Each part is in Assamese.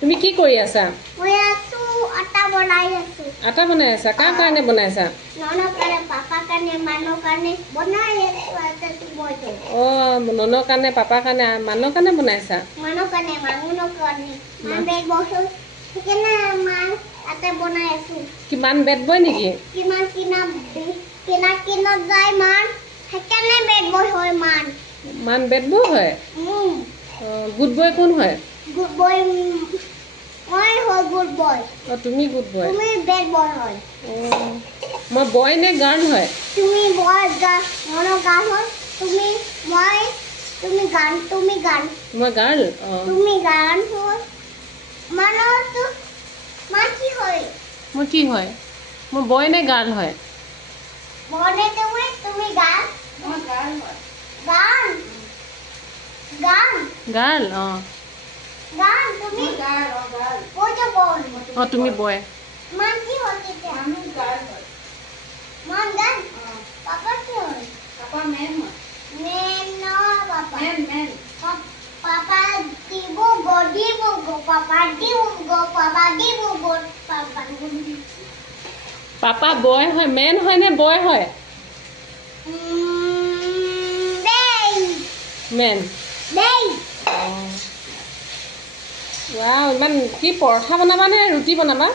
তুমি কি কৰি আছা? মই আছো আটা বনাই আছো। আটা বনাই আছা? কাৰ কাৰণে বনাইছা? ননৰ কাৰণে, পাপাৰ কাৰণে, মানৰ কাৰণে বনাই আছো আটাটো বনাই। ননৰ কাৰণে, পাপাৰ কাৰণে, মানৰ কাৰণে বনাইছা? মানৰ কাৰণে, মানৰ কাৰণে। মান বেড বয় সেইকাৰণে মান আটা বনাই আছো। কিমান বেড বয় নেকি? কিমান কিনা যায় মান সেইকাৰণে বেড বয় হয় মান। মান বেড বয় হয়? গুড বয় কোন হয়? গুড বয় মই হয় গুড বয়। তুমি গুড বয়। তুমি বেড বয় হয়। মই বয় নে গাৰ্ল হয়? তুমি বয় ননৰ গাৰ্ল হয়। তুমি গান মই গাৰ্ল। তুমি গান হয়। মানতো মান কি হয়? মই কি হয়? মই বয় নে গাৰ্ল হয়? বনে তুমি গান। মই গান হয়। গান গাৰ্ল। গান তুমি গান বয় বয়। তুমি বয়। মান কি হয় তেতিয়া? মান গান হয়। মান গান? পাপা কি হয়? পাপা মেন হয়। মেন no পাপা। মেন। পাপা দিব গো পাপা দিব গো পাপা। পাপা বয় হয়, মেন হয় নে বয় হয়? মেন। ৱাও, ইমান কি পৰঠা বনাবা নে ৰুটি বনাবা?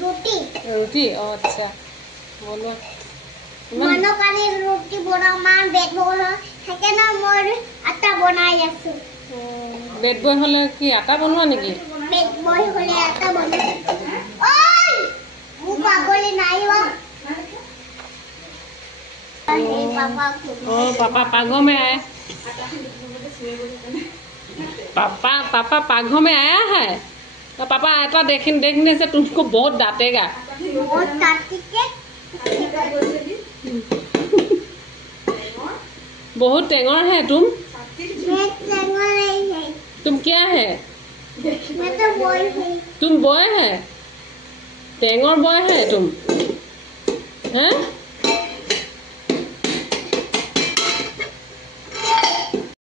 ৰুটি। আচ্ছা বনোৱা। মানৰ কাৰণে ৰুটি বনাও, মান বেড বয় হয় সেইকাৰণে মই আটা বনাই আছো। বেড বয় হ'লে কি আটা বনোৱা নেকি? বেড বয় হ'লে আটা বনাই। ওই মোক পাগলে নাই वा। पापा पागों में आए। पापा पागों में आया है। तो पापा ऐसा देखने से तुमको बहुत डांटेगा। बहुत टेंगोर है तुम। मैं टेंगोर नहीं है। तुम क्या है? मैं तो बॉय है। तुम बॉय है? टेंगोर बॉय है तुम? हैं?